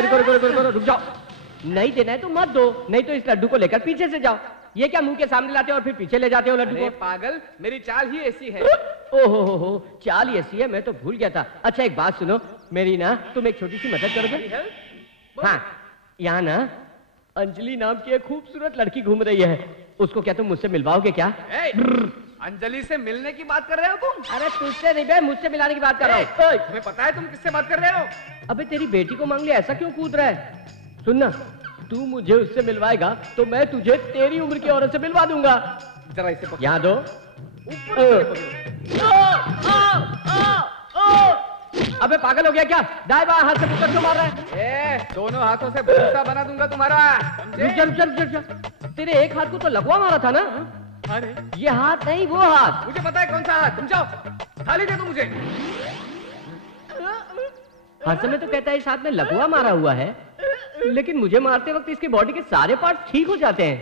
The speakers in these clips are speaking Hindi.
रुक जाओ। नहीं देना है तो मत दो, नहीं तो इस लड्डू को लेकर पीछे से जाओ। ये क्या मुंह के सामने लाते हो और फिर पीछे ले जाते हो लड्डू को? पागल, मेरी चाल ही ऐसी है। ओहो हो, चाल ही ऐसी है, मैं तो भूल गया था। अच्छा एक बात सुनो मेरी ना, तुम एक छोटी सी मदद करोगे? हाँ, यहाँ ना अंजलि नाम की एक खूबसूरत लड़की घूम रही है, उसको क्या तुम मुझसे मिलवाओगे क्या? अंजलि से मिलने की बात कर रहे हो तुम? अरे तुझसे नहीं बे, मुझसे मिलाने की बात कर रहा हूँ। तुम्हें पता है तुम किससे बात कर रहे हो? अबे तेरी बेटी को मांग लिया, ऐसा क्यों कूद रहा है? सुनना, तू मुझे उससे मिलवाएगा तो मैं तुझे तेरी उम्र की औरत से मिलवा दूंगा। जरा इसे यहाँ दो। अबे पागल हो गया क्या? दाएं बाएं हाथ से पुकर क्यों मार रहा है? दोनों हाथों से भूसा बना दूंगा तुम्हारा। रुक जा। तेरे एक हाथ को तो लकवा मारा था ना? अरे ये हाथ नहीं, वो हाथ। मुझे पता है कौन सा हाथ। तुम जाओ, थाली दे दो मुझे। हर समय तो कहता है इस हाथ में लकवा मारा हुआ है, लेकिन मुझे मारते वक्त इसकी बॉडी के सारे पार्ट ठीक हो जाते हैं।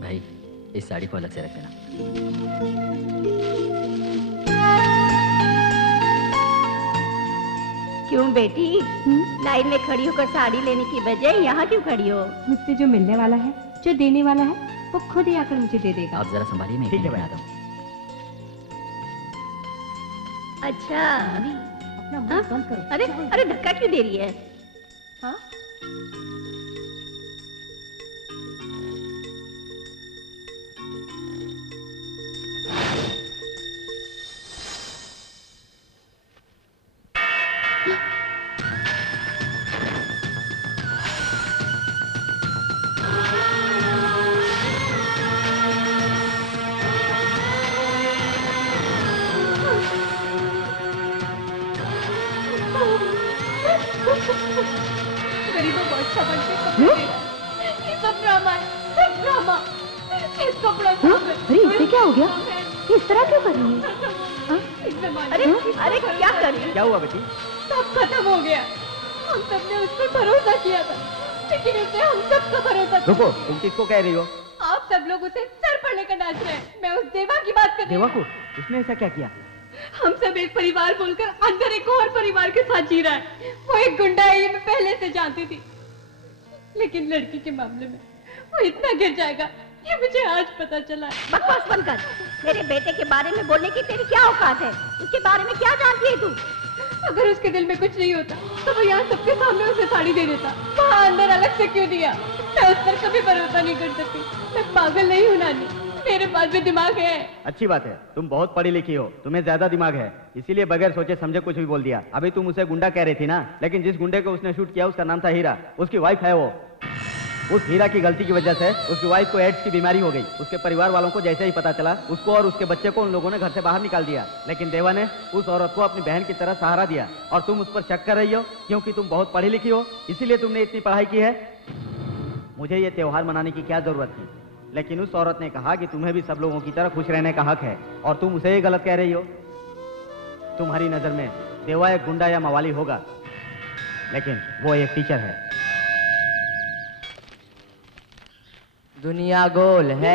भाई इस साड़ी को अलग से रख देना। क्यों बेटी, लाइन में खड़ी होकर साड़ी लेने की बजाय यहाँ क्यों खड़ी हो? मुझसे जो मिलने वाला है, जो देने वाला है, वो खुद ही आकर मुझे दे देगा। आप जरा संभालिए, मैं ठीक है बना दूँ। अच्छा, अपना मुंह बंद करो। अरे धक्का क्यों दे रही है? हाँ? अरे इससे क्या हो गया? इस तरह क्यों कर रही है? अरे क्या कर रही है? क्या हुआ बेटी? सब खत्म हो गया। हम सब ने उस पर भरोसा किया था, लेकिन उसने हम सबका भरोसा तोड़ा। रुको, तुम किसको कह रही हो? आप सब लोग उसे सर पर लेकर नाच रहे हैं। मैं उस देवा की बात कर रही हूँ। देवा को? उसने ऐसा क्या किया? हम सब एक परिवार बोलकर अंदर एक और परिवार के साथ जी रहा है। वो एक गुंडा है, ये मैं पहले से जानती थी, लेकिन लड़की के मामले में वो इतना गिर जाएगा ये मुझे आज पता चला। बकवास बंद कर। मेरे बेटे के बारे में बोलने की तेरी क्या औकात है? उसके बारे में क्या जानती है तू? अगर उसके दिल में कुछ नहीं होता तो वो यहाँ सबके सामने उसे साड़ी दे देता। वहाँ अंदर अलग से क्यों दिया? मैं उस पर कभी भरोसा नहीं कर सकती। मैं पागल नहीं हूँ नानी, मेरे पास भी दिमाग है। अच्छी बात है, तुम बहुत पढ़ी लिखी हो, तुम्हें ज्यादा दिमाग है, इसीलिए बगैर सोचे समझे कुछ भी बोल दिया। अभी तुम उसे गुंडा कह रही थी ना, लेकिन जिस गुंडे को उसने शूट किया उसका नाम था हीरा, उसकी वाइफ है वो। उस हीरा की गलती की वजह से उसकी वाइफ को एड्स की बीमारी हो गई। उसके परिवार वालों को जैसे ही पता चला, उसको और उसके बच्चे को उन लोगों ने घर से बाहर निकाल दिया। लेकिन देवा ने उस औरत को अपनी बहन की तरह सहारा दिया, और तुम उस पर शक कर रही हो क्योंकि तुम बहुत पढ़ी लिखी हो, इसीलिए तुमने इतनी पढ़ाई की है। मुझे ये त्योहार मनाने की क्या जरूरत थी, लेकिन उस औरत ने कहा कि तुम्हें भी सब लोगों की तरह खुश रहने का हक है, और तुम उसे ही गलत कह रही हो। तुम्हारी नजर में देवा एक गुंडा या मवाली होगा, लेकिन वो एक टीचर है। दुनिया गोल है,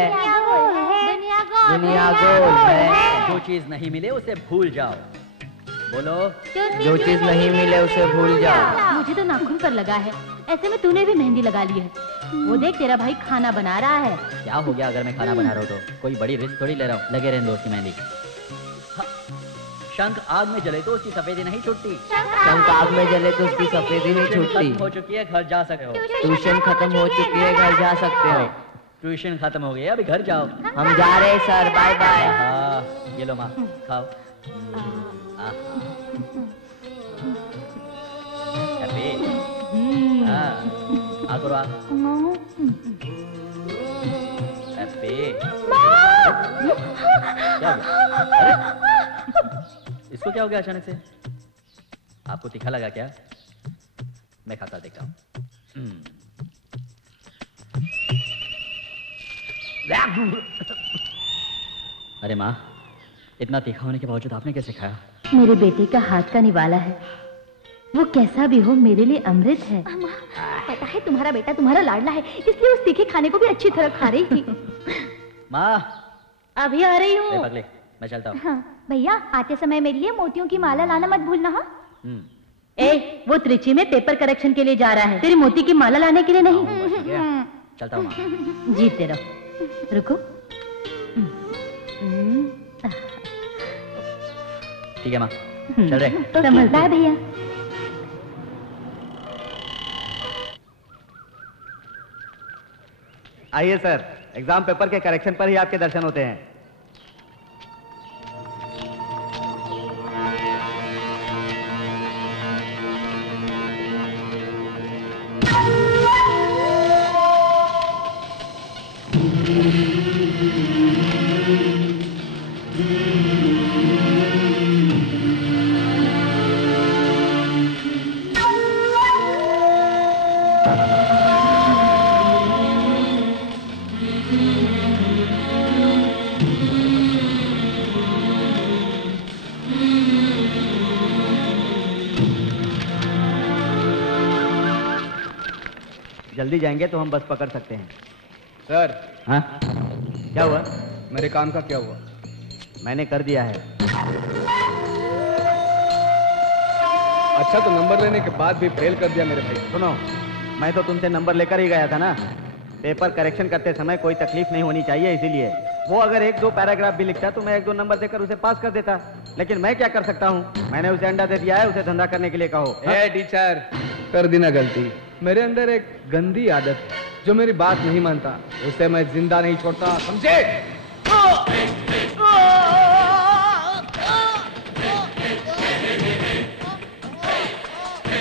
दुनिया गोल है। जो चीज नहीं मिले उसे भूल जाओ। बोलो, जो चीज नहीं मिले उसे भूल जाओ। मुझे तो नाखून पर लगा है, ऐसे में तूने भी मेहंदी लगा ली है। वो देख तेरा भाई खाना बना रहा है। क्या हो गया अगर मैं खाना बना रहा हूँ तो? कोई बड़ी रिस्क थोड़ी ले रहा हूँ। लगे रहने दो उसकी मेहंदी। शंख आग में जले तो उसकी सफेदी नहीं छूटती। शंख आग में जले तो उसकी सफेदी नहीं छूटती। हो चुकी है, घर जा सकते हो। ट्यूशन खत्म हो चुकी है, घर जा सकते हो। ट्यूशन खत्म हो गई, अभी घर जाओ। हम जा रहे हैं सर, बाय बाय। हाँ, ये लो माँ, खाओ। आ करो आ। क्या अरे इसको क्या हो गया अचानक से? आपको तीखा लगा क्या? मैं खाता देखता हूँ। अरे माँ, इतना तीखा होने के बावजूद आपने कैसे खाया? मेरे बेटे का हाथ का निवाला है, वो कैसा भी हो मेरे लिए अमृत है। पता है तुम्हारा बेटा तुम्हारा लाडला है, इसलिए उस तीखे खाने को भी अच्छी तरह खा रही थी। माँ अभी आ रही हूँ। पगले, मैं चलता हूँ। हाँ, भैया आते समय मेरे लिए मोतियों की माला लाना मत भूलना। हाँ ए, वो त्रिची में पेपर करेक्शन के लिए जा रहा है, तेरी मोती की माला लाने के लिए नहीं। चलता हूँ माँ। जीते रहो। रुको। ठीक है माँ, चल रहे। समझ बाय भैया। आइए सर, एग्जाम पेपर के करेक्शन पर ही आपके दर्शन होते हैं। जल्दी जाएंगे तो हम बस पकड़ सकते हैं। सर, हाँ, क्या हुआ? मेरे काम का क्या हुआ? मैंने कर दिया है। अच्छा, तो नंबर लेने के बाद भी फेल कर दिया मेरे भाई। सुनो, मैं तो तुमसे नंबर लेकर ही गया था ना। पेपर करेक्शन करते समय कोई तकलीफ नहीं होनी चाहिए, इसीलिए। वो अगर 1-2 पैराग्राफ भी लिखता तो मैं 1-2 नंबर देकर उसे पास कर देता, लेकिन मैं क्या कर सकता हूँ? मैंने उसे अंडा दे दिया है, उसे धंधा करने के लिए कहो। ए टीचर, कर दी ना गलती। मेरे अंदर एक गंदी आदत है, जो मेरी बात नहीं मानता उसे मैं जिंदा नहीं छोड़ता, समझे?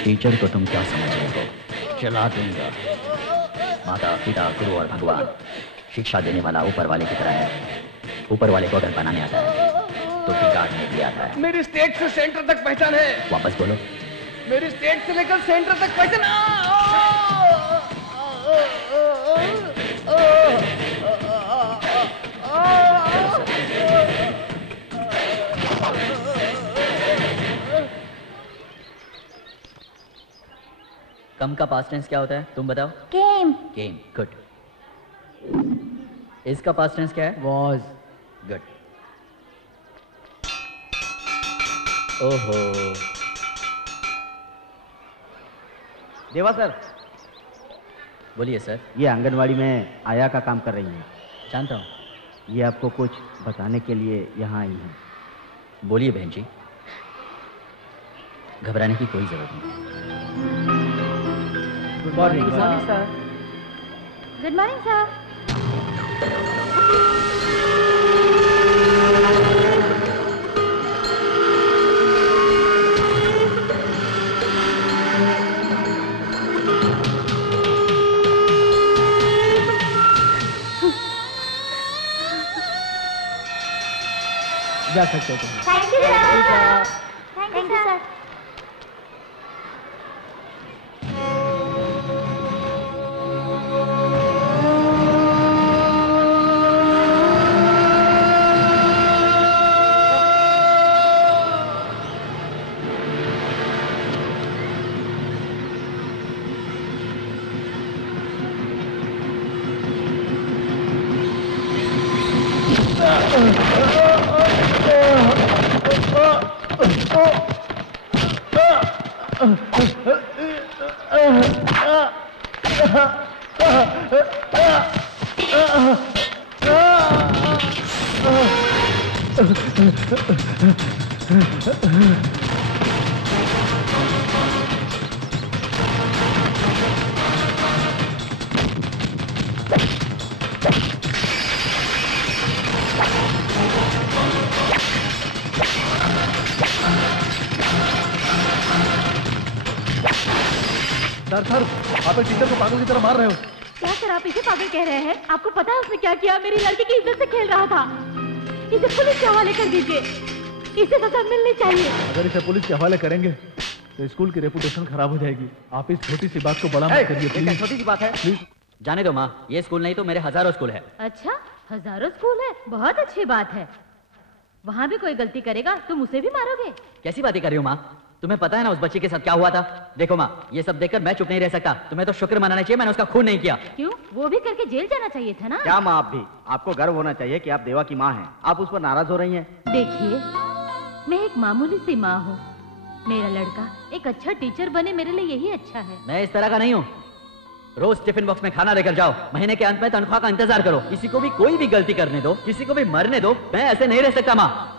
टीचर को तुम क्या समझ रहे हो? चला दूंगा। माता पिता गुरु और भगवान, शिक्षा देने वाला ऊपर वाले की तरह है। ऊपर वाले को अगर बनाने आता है तो बिगाड़ने भी आता है। मेरी स्टेट से सेंटर तक पहचान है। वापस बोलो। मेरी स्टेट से लेकर सेंटर तक पहचान। कम का पास्ट टेंस क्या होता है, तुम बताओ? गेम। Game, good. इसका पास्ट टेंस क्या है? वॉज। गुड। ओहो। देवा सर, बोलिए सर। ये आंगनवाड़ी में आया का काम कर रही हैं। जानता हूँ। ये आपको कुछ बताने के लिए यहाँ आई हैं। बोलिए बहन जी, घबराने की कोई जरूरत नहीं। Good morning sir. Good morning sir. जा सकते हो तुम। Thank you sir. Thank you sir. Sir, आप एक टीचर को पागल की तरह मार रहे हो। क्या सर, आप इसे पागल कह रहे हैं? आपको पता है उसने क्या किया? मेरी लड़की की इज्जत से खेल रहा था। इसे पुलिस के हवाले कर दीजिए, इसे सजा मिलनी चाहिए। अगर इसे पुलिस के हवाले करेंगे तो स्कूल की रेपुटेशन खराब हो जाएगी। आप इस छोटी सी बात को बड़ा मत करिए प्लीज। छोटी सी बात है। प्लीज जाने दो माँ, ये स्कूल नहीं तो मेरे हजारों स्कूल है। अच्छा, हजारों स्कूल है, बहुत अच्छी बात है। वहाँ भी कोई गलती करेगा तुम उसे भी मारोगे? कैसी बातें कर रही हो माँ? तुम्हें पता है ना उस बच्चे के साथ क्या हुआ था? देखो माँ, ये सब देखकर मैं चुप नहीं रह सकता। तुम्हें तो शुक्र मनाना चाहिए मैंने उसका खून नहीं किया। क्यों? वो भी करके जेल जाना चाहिए था ना। क्या माँ आप भी? आपको गर्व होना चाहिए कि आप देवा की माँ हैं। आप उस पर नाराज हो रही हैं। देखिए, मैं एक मामूली सी माँ हूँ। मेरा लड़का एक अच्छा टीचर बने, मेरे लिए यही अच्छा है। मैं इस तरह का नहीं हूँ। रोज टिफिन बॉक्स में खाना लेकर जाओ, महीने के अंत में तनख्वाह का इंतजार करो। किसी को भी कोई भी गलती करने दो, किसी को भी मरने दो। मैं ऐसे नहीं रह सकता माँ।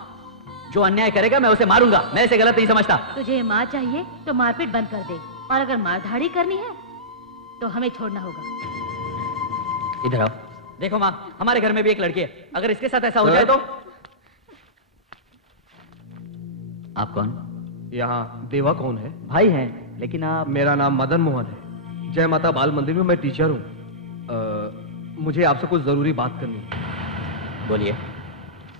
जो अन्याय करेगा मैं उसे मारूंगा। मैं इसे गलत नहीं समझता। तुझे माँ चाहिए तो मारपीट बंद कर दे, और अगर मारधाड़ी करनी है तो हमें छोड़ना होगा। इधर आओ। देखो माँ, हमारे घर में भी एक लड़की है। अगर इसके साथ ऐसा हो जाए तो? आप कौन? यहाँ देवा कौन है? भाई हैं, लेकिन आप? मेरा नाम मदन मोहन है। जय माता बाल मंदिर में मैं टीचर हूँ। मुझे आपसे कुछ जरूरी बात करनी है। बोलिए।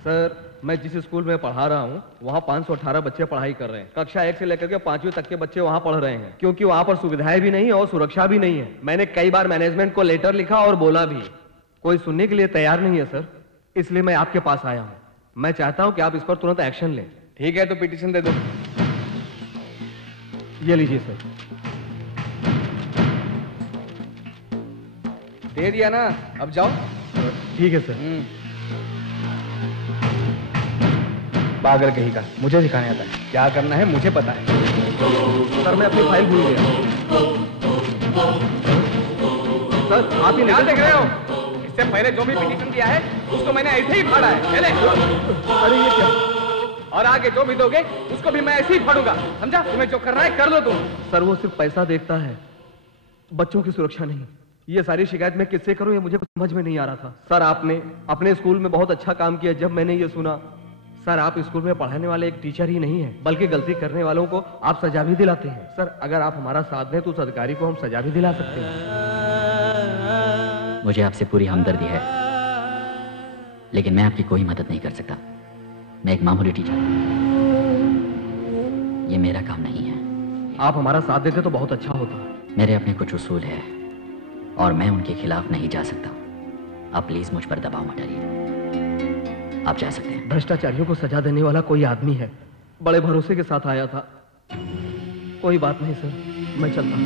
सर, मैं जिस स्कूल में पढ़ा रहा हूँ वहाँ 518 बच्चे पढ़ाई कर रहे हैं। कक्षा 1 से लेकर के 5वीं तक के बच्चे वहाँ पढ़ रहे हैं, क्योंकि वहाँ पर सुविधाएं भी नहीं है और सुरक्षा भी नहीं है। मैंने कई बार मैनेजमेंट को लेटर लिखा और बोला भी, कोई सुनने के लिए तैयार नहीं है सर। इसलिए मैं आपके पास आया हूँ। मैं चाहता हूँ कि आप इस पर तुरंत एक्शन लें। ठीक है, तो पिटीशन दे दो। ये लीजिए सर। दे दिया ना, अब जाओ। ठीक है सर। पागल कहीं का, मुझे सिखाने आता है। क्या करना है मुझे पता है। सर, मैं अपनी फाइल भूल गया। सर, आप ही नहीं देख रहे हो? इससे पहले जो भी पिटीशन दिया है उसको मैंने ऐसे ही फाड़ा है। चले। अरे ये क्या? और आगे जो भी दोगे उसको भी मैं ऐसे ही फाड़ूंगा, समझा? तुम्हें जो करना है कर लो तुम। सर, वो सिर्फ पैसा देखता है, बच्चों की सुरक्षा नहीं। ये सारी शिकायत मैं किससे करूं, ये मुझे समझ में नहीं आ रहा था। सर, आपने अपने स्कूल में बहुत अच्छा काम किया। जब मैंने ये सुना, सर, आप स्कूल में पढ़ाने वाले एक टीचर ही नहीं है, बल्कि गलती करने वालों को आप सजा भी दिलाते हैं। सर, अगर आप हमारा साथ दें तो उस अधिकारी को हम सजा भी दिला सकते हैं। मुझे आपसे पूरी हमदर्दी है, लेकिन मैं आपकी कोई मदद नहीं कर सकता। मैं एक मामूली टीचर हूं। ये मेरा काम नहीं है। आप हमारा साथ देते तो बहुत अच्छा होता। मेरे अपने कुछ उसूल है और मैं उनके खिलाफ नहीं जा सकता। आप प्लीज मुझ पर दबाव मत डालिए। आप जा सकते हैं। भ्रष्टाचारियों को सजा देने वाला कोई आदमी है, बड़े भरोसे के साथ आया था। कोई बात नहीं सर, मैं चलता हूं।